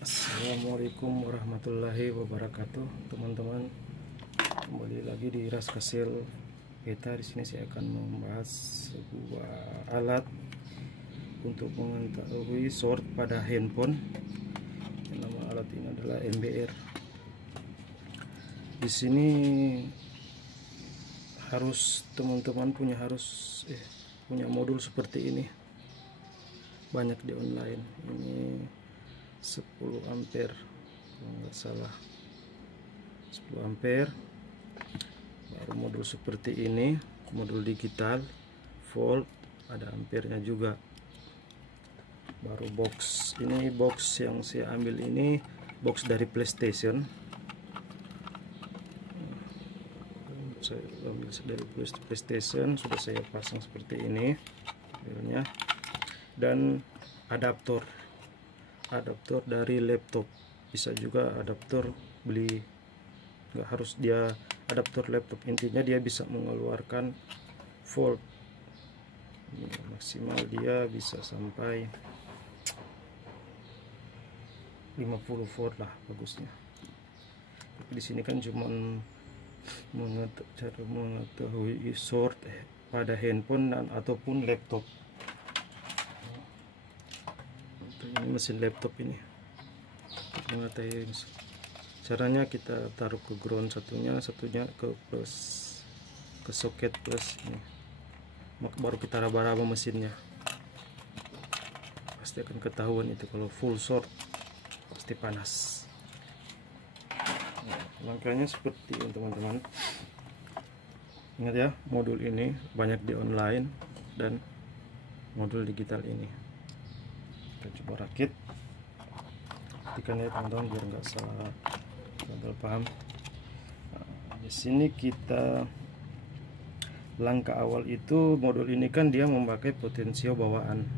Assalamualaikum warahmatullahi wabarakatuh, teman-teman. Kembali lagi di Raskasil Beta. Di sini saya akan membahas sebuah alat untuk mengetahui short pada handphone. Nama alat ini adalah MBR. Di sini harus teman-teman punya modul seperti ini. Banyak di online. Ini 10 ampere kalau nggak salah, 10 ampere. Baru modul seperti ini, modul digital volt, ada ampernya juga. Baru box, ini box yang saya ambil ini box dari PlayStation. Saya ambil dari PlayStation, sudah saya pasang seperti ini modelnya. Dan adaptor dari laptop, bisa juga adaptor beli, nggak harus dia adaptor laptop, intinya dia bisa mengeluarkan volt. Ini maksimal dia bisa sampai 50 volt lah bagusnya. Tapi di sini kan cuma cara mengetahui short pada handphone dan ataupun laptop. Ini mesin laptop ini, caranya kita taruh ke ground, satunya ke plus, ke soket plus ini, baru kita raba-raba mesinnya. Pasti akan ketahuan itu kalau full short, pasti panas. Langkahnya seperti ini teman-teman. Ingat ya, modul ini banyak di online dan modul digital ini. Kita coba rakit, perhatikan ya teman-teman biar nggak salah gagal paham. Di sini kita langkah awal itu, modul ini kan dia memakai potensio bawaan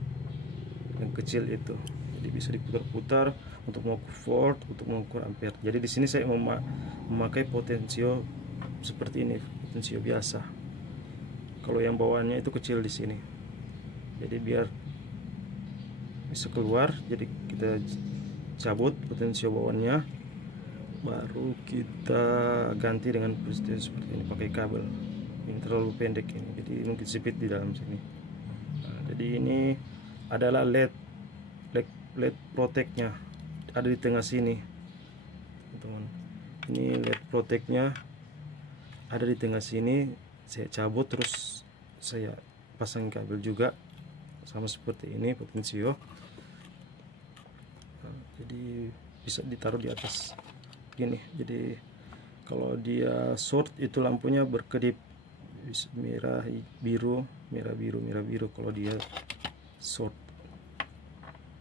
yang kecil itu, jadi bisa diputar-putar untuk mengukur volt, untuk mengukur ampere. Jadi di sini saya memakai potensio seperti ini, potensio biasa. Kalau yang bawaannya itu kecil di sini, jadi biar bisa keluar, jadi kita cabut potensio bawaannya, baru kita ganti dengan potensio seperti ini pakai kabel. Ini terlalu pendek ini, jadi mungkin sipit di dalam sini. Jadi ini adalah LED protectnya, ada di tengah sini teman. Ini LED protectnya ada di tengah sini. Saya cabut, terus saya pasang kabel juga sama seperti ini potensio. Jadi bisa ditaruh di atas gini. Jadi kalau dia short itu lampunya berkedip merah biru, merah biru, merah biru kalau dia short.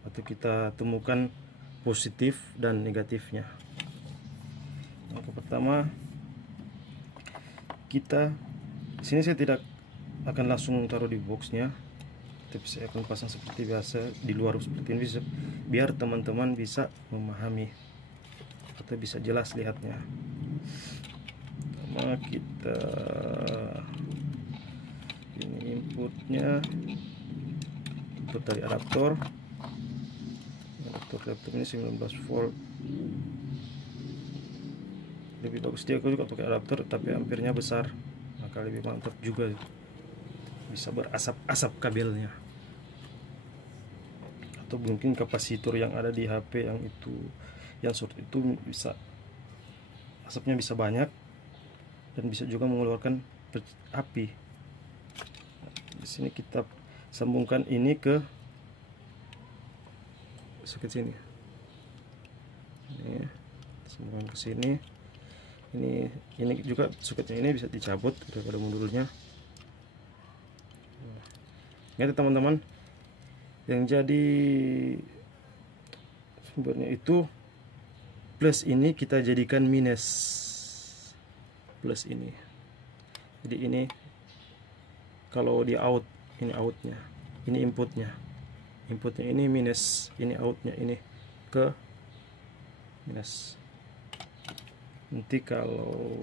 Atau kita temukan positif dan negatifnya. Yang pertama, kita sini saya tidak akan langsung taruh di boxnya, tapi saya akan pasang seperti biasa di luar seperti ini, biar teman-teman bisa memahami atau bisa jelas lihatnya. Pertama kita, ini inputnya, input dari adaptor laptop ini 19 volt. Lebih bagus dia juga pakai adaptor, tapi ampernya besar, maka lebih mantap juga, bisa berasap-asap kabelnya. Atau mungkin kapasitor yang ada di HP yang short itu bisa asapnya bisa banyak dan bisa juga mengeluarkan api. Di sini kita sambungkan ini ke soket sini. Ini sambungkan ke sini. Ini juga soketnya ini bisa dicabut daripada modulnya. Ingat teman-teman, yang jadi sumbernya itu plus ini kita jadikan minus plus ini. Jadi ini kalau di out, ini outnya, ini inputnya ini minus, ini outnya ini ke minus. Nanti kalau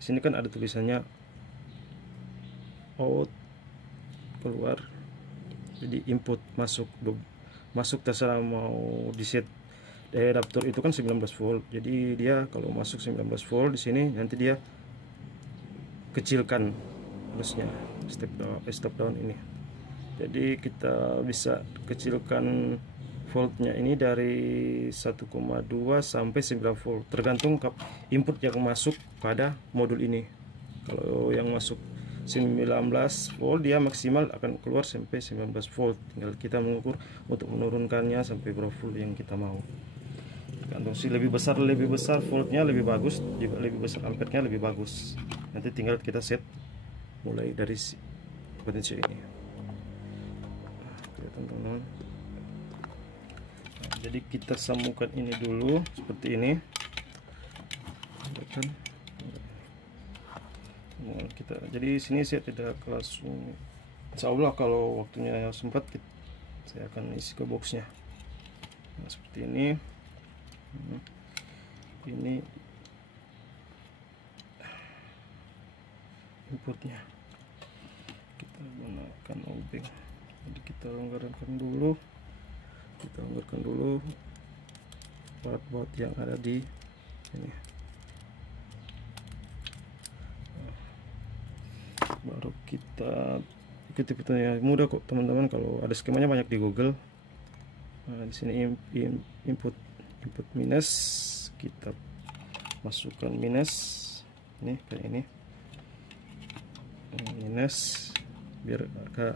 sini kan ada tulisannya out, keluar, jadi input masuk terserah mau di set adaptor itu kan 19 volt. Jadi dia kalau masuk 19 volt di sini nanti dia kecilkan plusnya step down ini. Jadi kita bisa kecilkan voltnya ini dari 1,2 sampai 9 volt tergantung input yang masuk pada modul ini. Kalau yang masuk 19 volt dia maksimal akan keluar sampai 19 volt. Tinggal kita mengukur untuk menurunkannya sampai berapa volt yang kita mau. Tergantung sih, lebih besar voltnya lebih bagus, juga lebih besar ampernya lebih bagus. Nanti tinggal kita set mulai dari potensi ini. Teman-teman, nah, jadi kita sambungkan ini dulu seperti ini. Jadi sini saya tidak langsung, insya Allah kalau waktunya sempat saya akan isi ke boxnya. Nah, seperti ini. Ini inputnya, kita gunakan obeng. Jadi kita longgarkan dulu, baut-baut yang ada di sini. Baru kita ikuti petunjuknya. Mudah kok teman-teman, kalau ada skemanya banyak di Google. Nah, di sini input minus, kita masukkan minus ini kayak ini, minus biar agak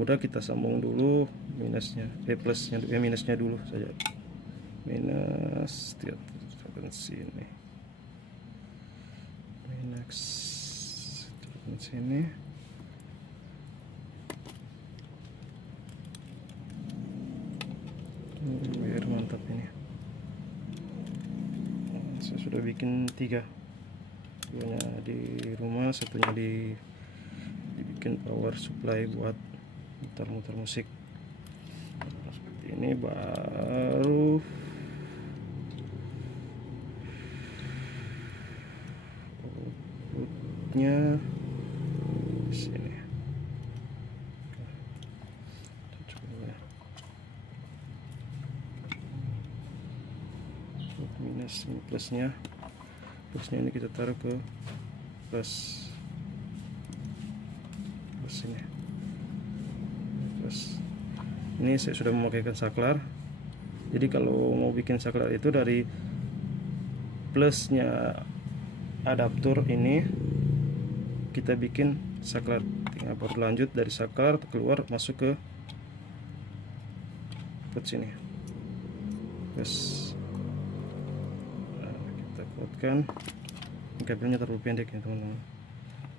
mudah. Kita sambung dulu minusnya, minusnya dulu saja. Minus sini, minus sini, biar mantap ini. Saya sudah bikin 3, duanya di rumah, satunya dibikin power supply buat muter-muter musik. Nah, seperti ini. Baru outputnya di sini. Minus ini, plusnya ini kita taruh ke plus ini. Plus ini saya sudah memakaikan saklar. Jadi kalau mau bikin saklar itu dari plusnya adaptor ini kita bikin saklar, tinggal baru lanjut dari saklar keluar masuk ke put sini. Terus kan kabelnya terlalu pendek ya teman-teman,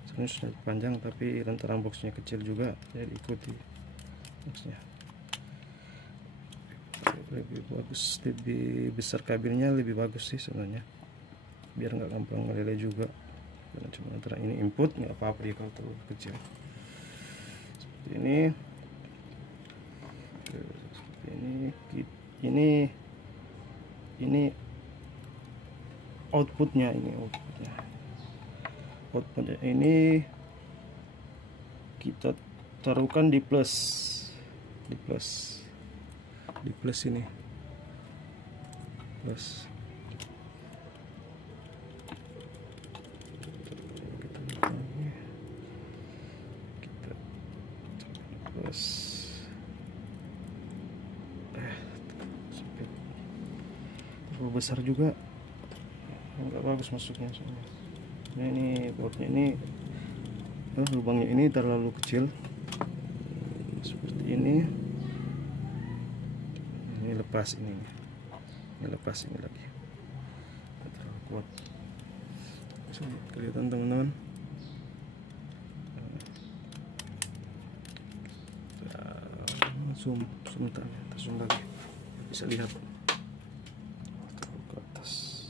sebenarnya sudah panjang tapi lantaran boxnya kecil juga jadi ikuti boxnya. Lebih bagus, lebih besar kabelnya lebih bagus sih sebenarnya, biar nggak gampang meleleh juga. Karena cuma antara ini input nggak apa-apa dia kalau terlalu kecil seperti ini. Seperti ini outputnya ini kita taruhkan di plus ini plus. Kita plus terlalu besar juga, nggak bagus masuknya soalnya. Nah, ini bautnya ini lubangnya ini terlalu kecil seperti ini lepas ini lagi terlalu kuat. Kelihatan teman-teman, zoom lagi bisa lihat ke atas.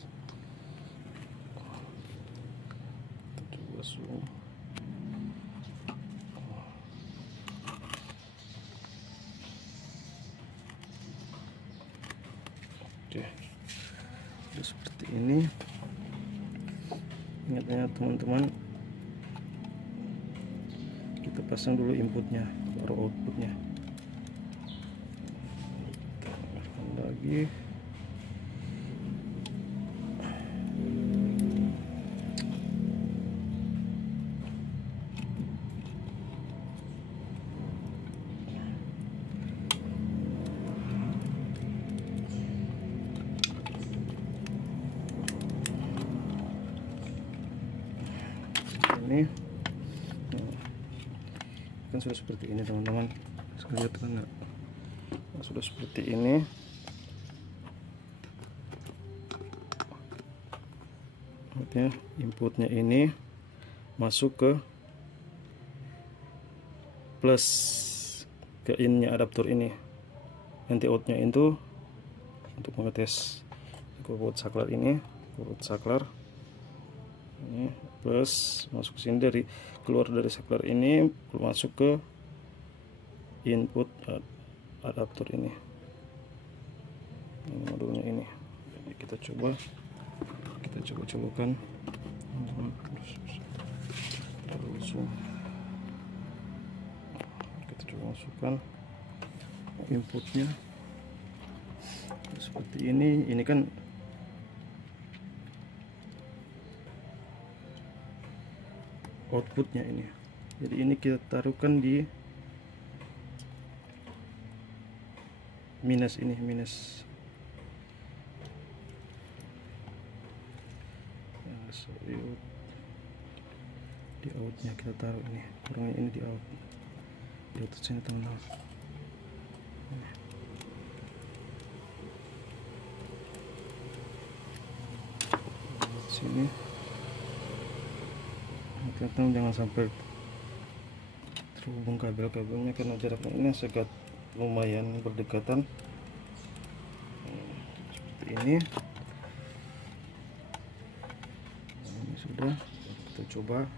Coba zoom. Oke, jadi seperti ini. Ingat teman-teman, kita pasang dulu inputnya baru outputnya. Kita lagi ini. Kan sudah seperti ini teman-teman, lihat kan nggak? Nah, sudah seperti ini. Artinya inputnya ini masuk ke plus ke innya adaptor ini, nanti outnya itu untuk mengetes baut saklar ini, baut saklar ini plus masuk ke sini, dari keluar dari saklar ini masuk ke input adaptor ini modulnya ini. Jadi kita coba colokan langsung, kita coba masukkan inputnya seperti ini. Ini kan outputnya ini, jadi ini kita taruhkan di minus ini, minus di outnya kita taruh ini, kurangnya ini di out sini teman-teman. Sini teman-teman, jangan sampai terhubung kabel-kabelnya karena jaraknya ini sangat lumayan berdekatan. Seperti ini. Ini sudah, kita coba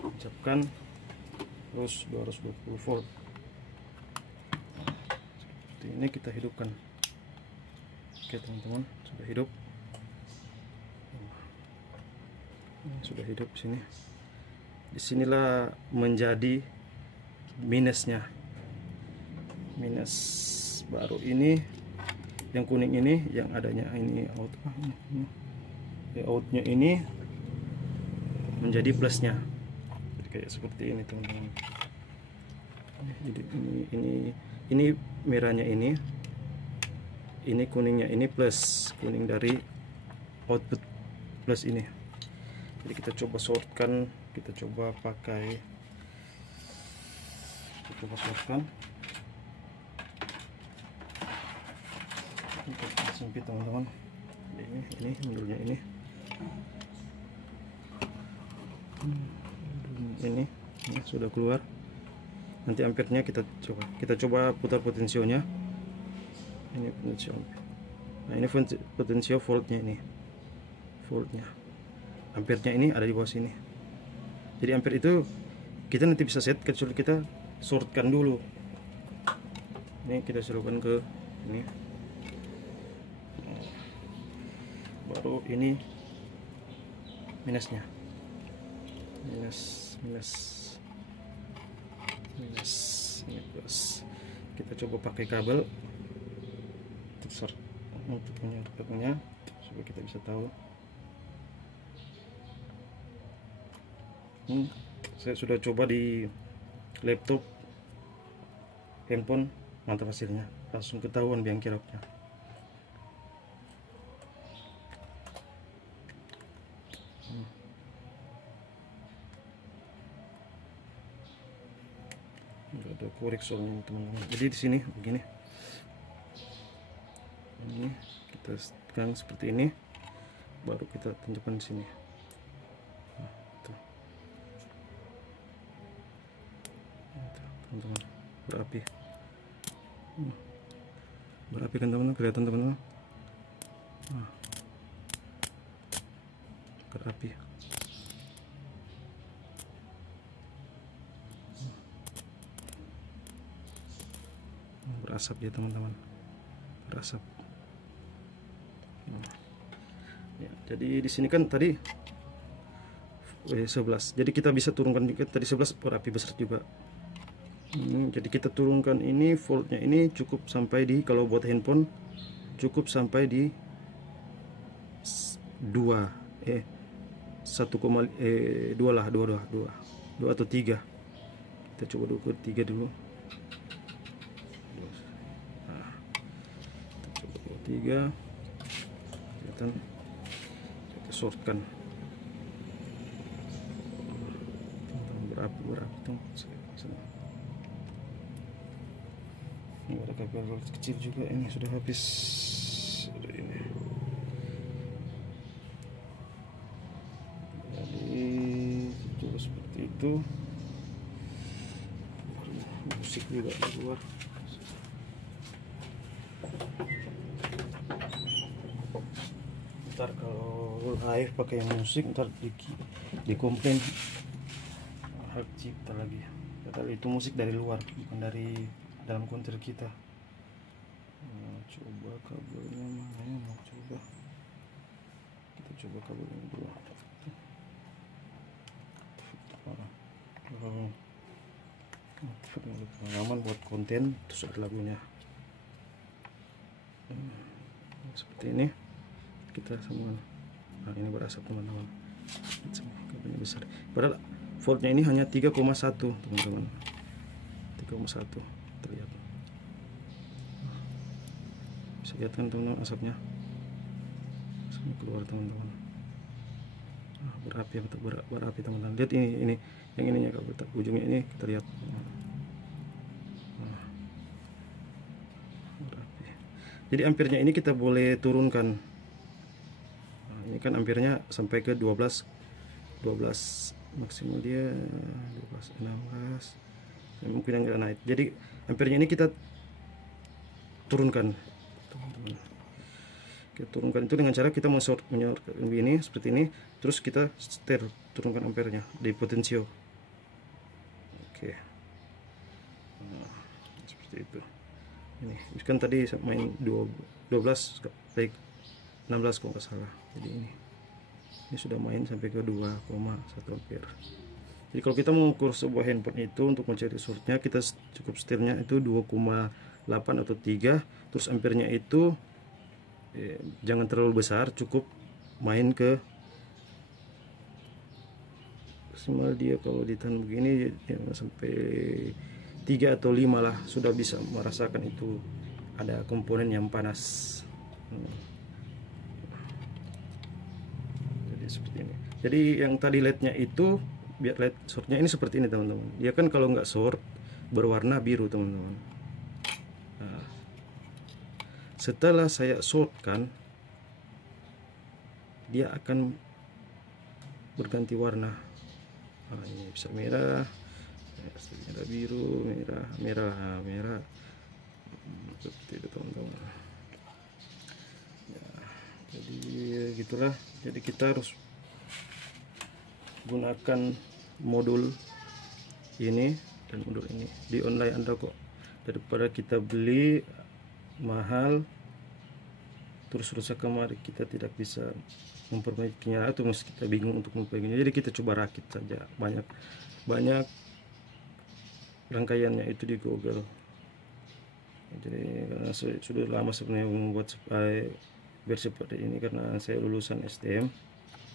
ucapkan terus 220 volt. Seperti ini kita hidupkan. Oke teman-teman, sudah hidup. Sudah hidup sini. Disinilah menjadi minusnya. Minus baru ini, yang kuning ini, yang adanya ini out, outnya ini menjadi plusnya. Jadi kayak seperti ini teman-teman. Jadi ini merahnya ini kuningnya ini plus, kuning dari output plus ini. Jadi kita coba shortkan, kita coba pakai, kita coba shortkan. Kita sempit teman-teman. Ini modulnya ini sudah keluar. Nanti ampere-nya kita coba putar potensionya. Ini potensio. Nah, ini potensio voltnya ini. Voltnya. Ampere-nya ini ada di bawah sini. Jadi ampere itu kita nanti bisa set, kecuali kita shortkan dulu. Ini kita serukan ke ini. Baru ini minusnya. Minus ini plus. Kita coba pakai kabel untuk menyatukannya supaya kita bisa tahu. Saya sudah coba di laptop, handphone, mantap hasilnya, langsung ketahuan biang keroknya. Ada koreksornya teman-teman. Jadi di sini begini, ini kita tekan seperti ini, baru kita tentukan di sini. Teman-teman, berapi kan teman-teman, kelihatan teman-teman. Berapi. Berasap ya teman-teman, berasap. Ya, jadi di sini kan tadi 11, jadi kita bisa turunkan juga, tadi 11 berapi besar juga. Jadi kita turunkan ini, voltnya ini cukup sampai di, kalau buat handphone cukup sampai di 2 lah, 2 atau 3. Kita coba dulu ke 3 dulu. Nah, kita coba ke 3. Kita shortkan. berakit ini ada kabel kecil juga, ini sudah habis. Sudah ini. Jadi coba seperti itu. Musik juga keluar. Ntar kalau live pakai musik ntar di komplain hak cipta lagi. Padahal itu musik dari luar, bukan dari dalam konter kita. Nah, coba kabelnya mana, mau coba. Kita coba kabelnya dulu. Pengalaman buat konten terus ada lagunya. Seperti ini kita semua. Nah, ini berasap teman-teman. Kabelnya besar. Padahal voltnya ini hanya 3,1 teman-teman. 3,1 terlihat. Bisa lihat kan teman-teman asapnya. Asapnya keluar teman-teman. Nah, berapi teman-teman. Lihat ini yang ininya kabel ujungnya ini kita lihat. Nah, berapi. Jadi ampirnya ini kita boleh turunkan. Nah, ini kan ampirnya sampai ke 12 maksimal dia 12 16. Mungkin yang nggak naik. Jadi ampirnya ini kita turunkan teman-teman. Kita turunkan itu dengan cara kita menyorotkan ini seperti ini, terus kita setir turunkan ampernya di potensio. Oke. Nah, seperti itu. Ini kan tadi main 12 baik 16 kalau nggak salah. Jadi ini sudah main sampai ke 2,1 ampere. Jadi kalau kita mengukur sebuah handphone itu untuk mencari surutnya, kita cukup setirnya itu 2,8 atau 3, terus ampernya itu jangan terlalu besar, cukup main ke maksimal dia kalau ditahan begini ya, sampai 3 atau 5 lah, sudah bisa merasakan itu ada komponen yang panas. Jadi seperti ini. Jadi yang tadi LED-nya itu, biar LED shortnya ini seperti ini teman-teman. Dia kan kalau nggak short berwarna biru teman-teman. Nah, setelah saya shortkan, dia akan berganti warna. Nah, ini bisa merah, merah biru, merah, seperti itu teman-teman. Ya, jadi gitulah. Jadi kita harus gunakan modul ini dan modul ini di online ada kok, daripada kita beli mahal terus rusak kemarin kita tidak bisa memperbaikinya atau masih kita bingung untuk memperbaikinya. Jadi kita coba rakit saja, banyak rangkaiannya itu di Google. Jadi karena saya sudah lama sebenarnya membuat versi seperti ini, karena saya lulusan STM,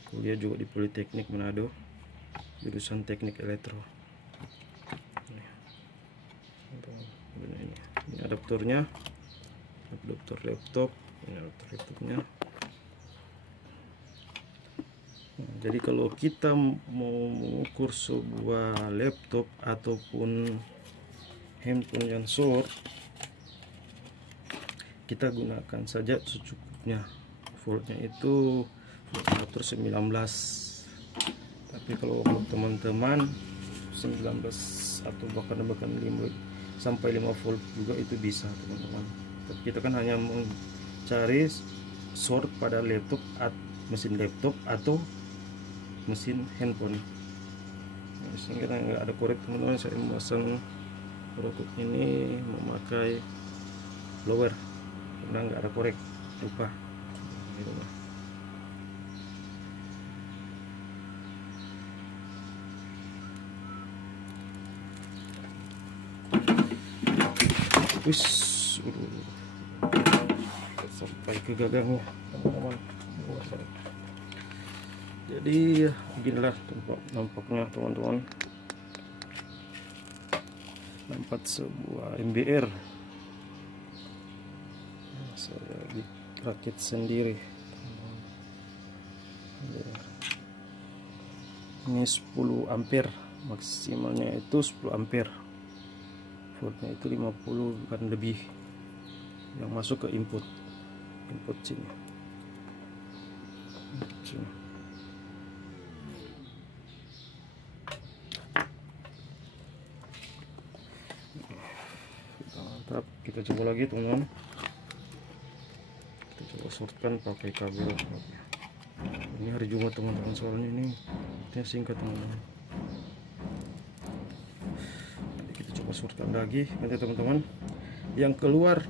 kuliah juga di Politeknik Manado, jurusan teknik elektro. Ini adaptornya, adaptor laptop, ini adaptor laptopnya. Nah, jadi kalau kita mau mengukur sebuah laptop ataupun handphone yang short, kita gunakan saja secukupnya. Voltnya itu adaptor 19. Tapi kalau teman-teman 19 atau bahkan 5 sampai 5 volt juga itu bisa teman-teman. Tapi kita kan hanya mencari short pada laptop, mesin laptop atau mesin handphone. Nah, sehingga nggak ada korek teman-teman. Saya memasang produk ini memakai blower karena nggak ada korek, lupa. Wis, sampai ke gagangnya teman-teman. Jadi beginilah nampaknya teman-teman, nampak sebuah MBR. Saya rakit sendiri. Ini 10 ampere maksimalnya itu 10 ampere, voltnya itu 50 bukan lebih, yang masuk ke input sini. Mantap, kita coba lagi teman-teman. Kita coba shortkan pakai kabel. Ini hari Jumat teman-teman, soalnya ini singkat teman-teman. Kita coba shortkan lagi nanti teman-teman. Yang keluar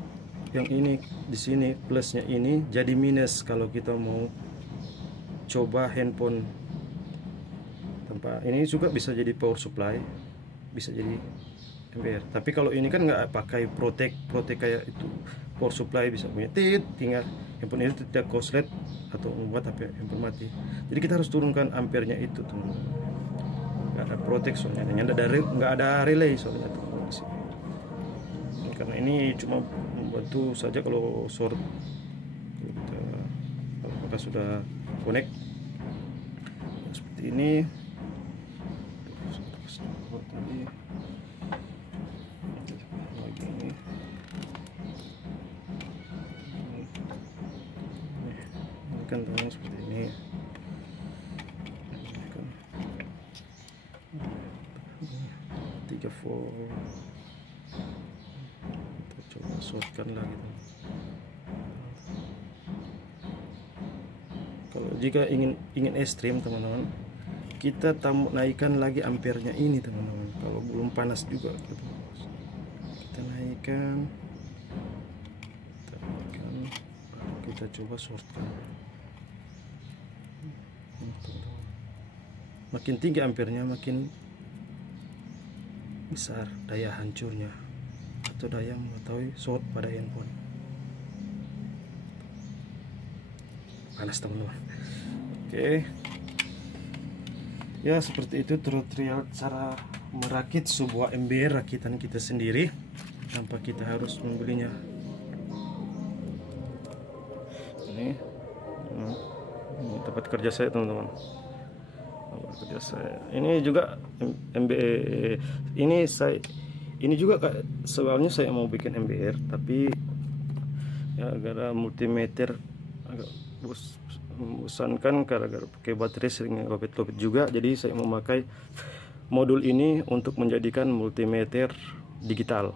yang ini di sini plusnya ini jadi minus kalau kita mau coba handphone tanpa ini. Juga bisa jadi power supply, bisa jadi ampere. Tapi kalau ini kan nggak pakai protek kayak itu, power supply bisa punya tinggal handphone ini tidak korslet atau membuat HP handphone mati. Jadi kita harus turunkan ampernya itu teman-teman. Nggak ada protek soalnya, nggak ada relay soalnya teman-teman di sini. Karena ini cuma membantu saja kalau short, kalau kita sudah connect seperti ini. Kan teman seperti ini. Kan 3 volt. Kita coba shortkan lagi teman. Kalau jika ingin ekstrim teman-teman, kita naikkan lagi ampernya ini teman-teman. Kalau belum panas juga kita naikkan, kita coba shortkan. Makin tinggi ampernya makin besar daya hancurnya atau daya mengetahui short pada handphone. Panas teman-teman. Oke. Ya seperti itu tutorial cara merakit sebuah MBR rakitan kita sendiri tanpa kita harus membelinya. Ini tempat kerja saya teman-teman. Kerja saya ini juga ini juga soalnya saya mau bikin MBR, tapi ya gara multimeter agak membosankan karena pakai baterai sering lopet-lopet juga. Jadi saya memakai modul ini untuk menjadikan multimeter digital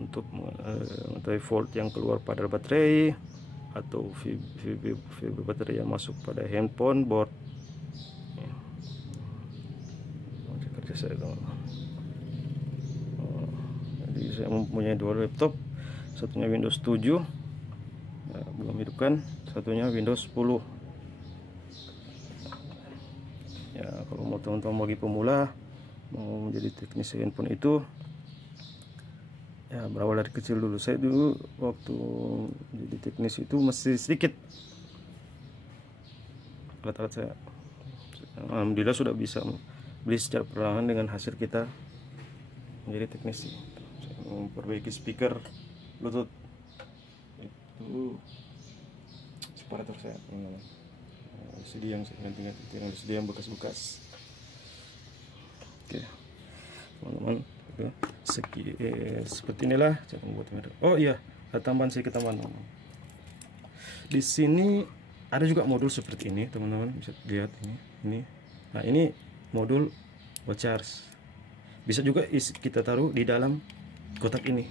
untuk mengetahui volt yang keluar pada baterai atau VB baterai yang masuk pada handphone board. Saya jadi saya mempunyai 2 laptop, satunya Windows 7 ya, belum hidupkan, satunya Windows 10 ya. Kalau mau teman-teman bagi pemula mau menjadi teknisi handphone itu ya berawal dari kecil dulu. Saya dulu waktu jadi teknisi itu masih sedikit alat-alat saya. Alhamdulillah sudah bisa beli secara perlahan dengan hasil kita menjadi teknisi. Saya memperbaiki speaker Bluetooth itu separator saya, LCD yang saya ganti LCD yang bekas-bekas. Oke teman-teman, seperti inilah cara membuat merek. Oh iya, ada tambahan sedikit tambahan. Di sini ada juga modul seperti ini teman-teman, bisa lihat ini. Nah ini modul buat charge, bisa juga kita taruh di dalam kotak ini,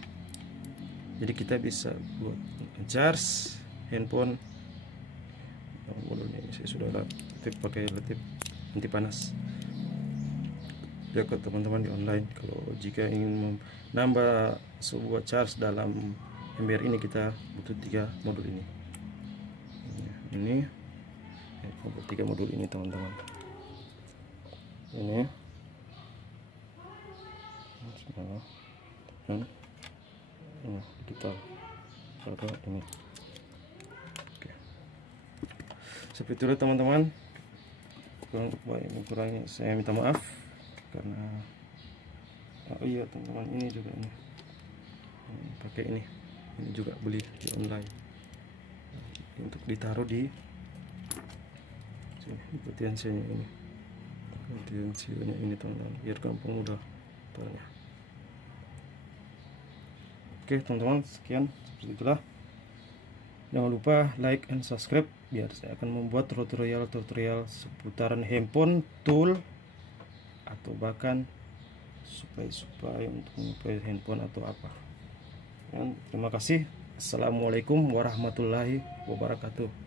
jadi kita bisa buat charge handphone. Modulnya ini saya sudah pakai letip anti panas ya ke teman-teman di online. Kalau jika ingin menambah sebuah charge dalam MBR ini, kita butuh 3 modul ini. Ini 3 modul ini teman-teman. Ini digital atau ini. Oke. Seperti itu teman-teman, kurangnya saya minta maaf karena oh iya teman-teman, ini juga ini pakai ini juga beli di online untuk ditaruh di sini, bagian sini ini. gantiin sionya ini teman-teman biar gampang mudah putarnya. Oke teman-teman, sekian seperti itulah. Jangan lupa like and subscribe biar saya akan membuat tutorial seputaran handphone, tool, atau bahkan supply untuk menyuplai handphone atau apa. Dan terima kasih. Assalamualaikum warahmatullahi wabarakatuh.